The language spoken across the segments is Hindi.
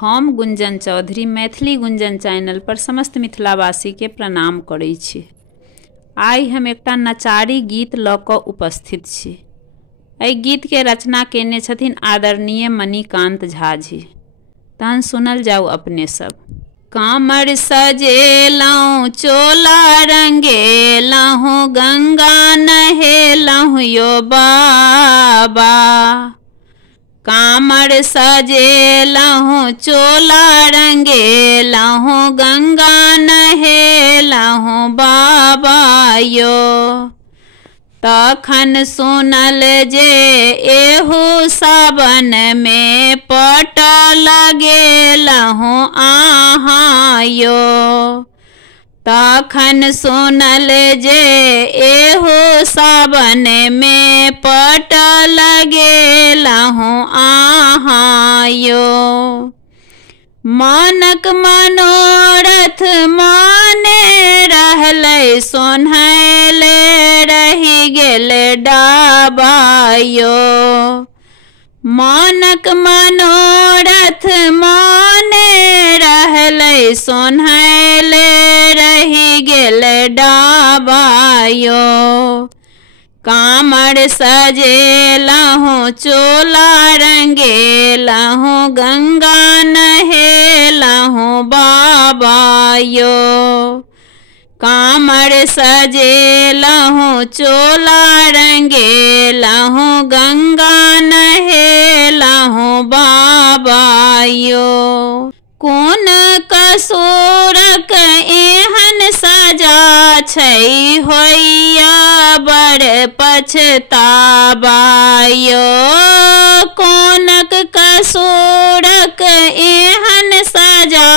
हम गुंजन चौधरी मैथिली गुंजन चैनल पर समस्त मिथिलावासी के प्रणाम करै छी। आइ हम एकटा नचारी गीत लऽ कऽ उपस्थित छी। एहि गीत के रचना केने छथिन आदरणीय मणिकांत झा जी। तहन सुनल जाऊ अपने सब। कामर सजेलहुँ चोला रंगेलहुँ गंगा नहेलहुँ यो बाबा। कामर सजेलहुँ चोला रंगेलहुँ गंगा नहेलहुँ बाबा यो। तखन सुनल जे एहू सावन में पट लगेलहुँ आहाँ यो। तखन सुनल जे एहू सावन में पट लगेलहुँ आहाँ यो। मानक मनोरथ माने रहलै सोन्हले रहि गेल डाबा यो। मानक मनोरथ माने रहलै सोन्हले रहि गेल डाबा यो। कामर सजेलहुँ चोला रंगेलहुँ गंगा नहेलहुँ बाबा यो। कामर सजेलहुँ चोला रंगेलहुँ गंगा नहेलहुँ बाबा यो। कोन कसूरक एहन सजा छै होइया बड़ पछतावा यो। कोनक कसूरक एहन सजा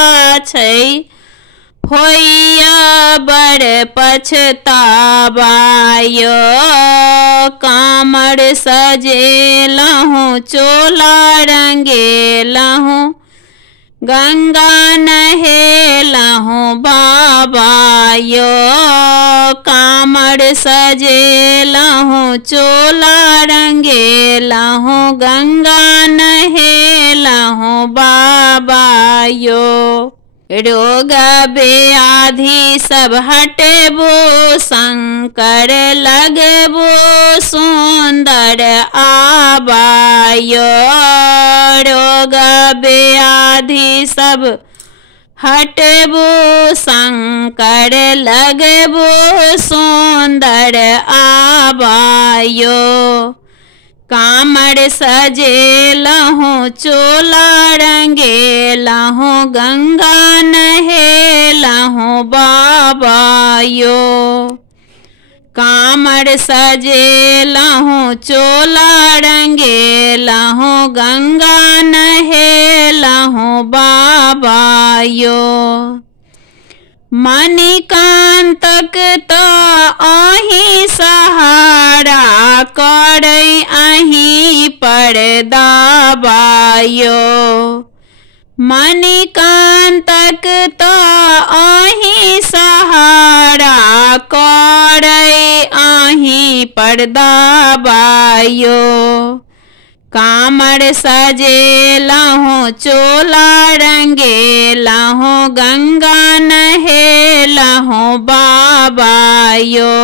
छै होइया बड़ पछतावा यो। कामर सजेलहुँ चोला रंगेलहुँ गंगा नहेलहुँ बाबा यो। कामर सजेलहुँ चोला रंगेलहुँ गंगा नहेलहुँ बाबा यो। रोग व्याधि सब हटेबो शंकर लगबो सुंदर आबा यो। रोग व्याधि सब हटेबो शंकर लगबो सुंदर आबा यो। कामर सजेलहुँ चोला रंगेलहुँ गंगा नहेलहुँ बाबा यो। कामर सजेलहुँ चोला रंगेलहुँ गंगा नहेलहुँ बाबा यो। मणिकांतक तो अहीं सहारा करै अहीं पर दावा यो। मणिकांतक तो अहीं सहारा करै अहीं पर दावा यो। कामर सजेलहुँ चोला रंगेलहुँ गंगा नहेलहुँ बाबा यो।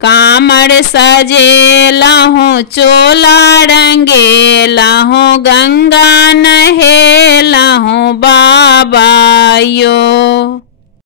कामर सजेलहुँ चोला रंगेलहुँ गंगा नहेलहुँ बाबा यो।